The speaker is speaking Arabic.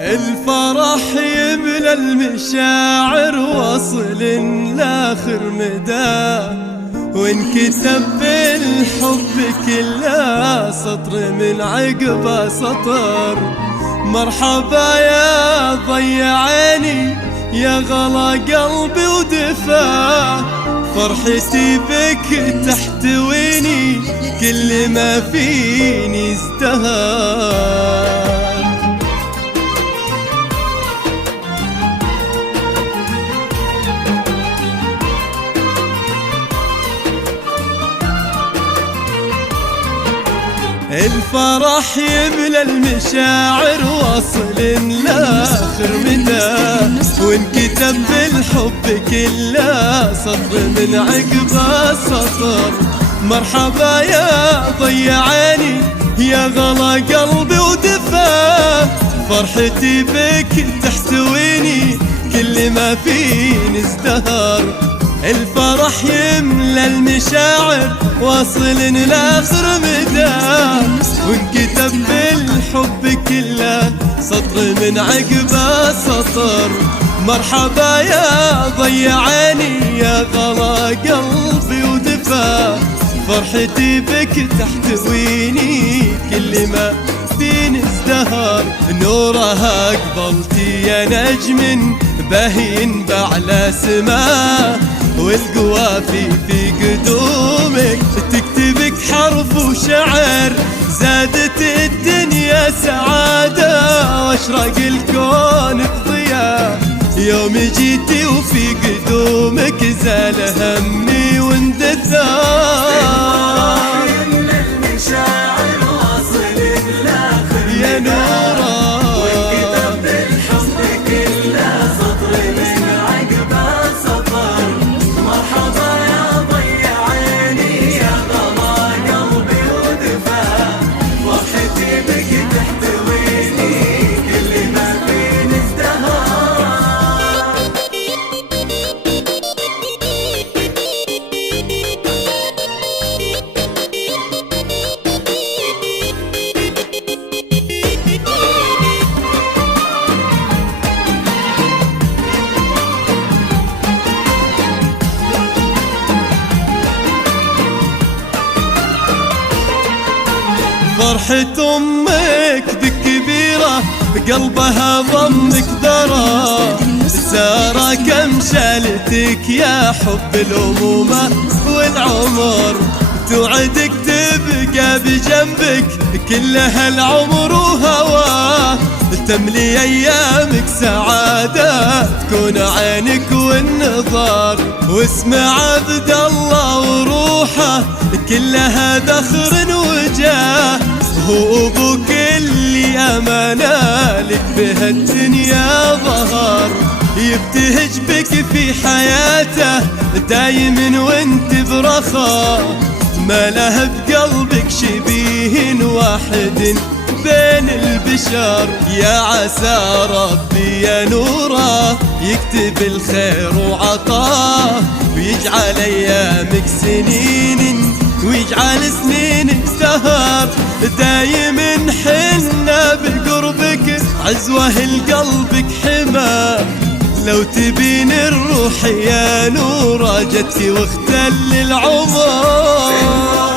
الفرح يملى المشاعر واصل لاخر مدى، وانكتب بالحب كله سطر من عقبه سطر. مرحبا يا ضي عيني يا غلا قلبي ودفا، فرحتي بك تحتويني كل ما فيني ازدهر. الفرح يملى المشاعر واصل لاخر مدى، وانكتب بالحب كله سطر من عقبه سطر. مرحبا يا ضي عيني يا غلا قلبي ودفا، فرحتي بك تحتويني كل ما فيني ازدهر. الفرح يملى المشاعر واصل لاخر مدى، وانكتب بالحب كله سطر من عقبه سطر. مرحبا يا ضي عيني يا غلا قلبي ودفا، فرحتي بك تحتويني كل ما فيني ازدهر. نورها قبلتي يا نجم باهين بعلى سماه، والقوافي في قدومك تكتبك حرف وشعر. زادت الدنيا سعادة واشرق الكون بضياء، يوم جيتي وفي قدومك زال همي واندثار. يا نورا فرحة أمك ذي كبيرة قلبها ضمك درى. سارة كم شالتك يا حب الأمومة والعمر، توعدك تبقى بجنبك كل هالعمر وهواه. تملي أيامك سعادة تكون عينك والنظار، واسمع عبد الله وروحه كلها ذخر وجاه. هو أبوك اللي أمانة لك بهالدنيا ظهر، يبتهج بك في حياته دايم وانت برخاء. ما له بقلبك شبيه واحد بين البشر، يا عسى ربي يا نوره يكتب الخير وعطاه، ويجعل ايامك سنين ويجعل سنينك سهر. دايم حنا بقربك عزوه لقلبك حما، لو تبين الروح يا نوره جتي واختل العمر.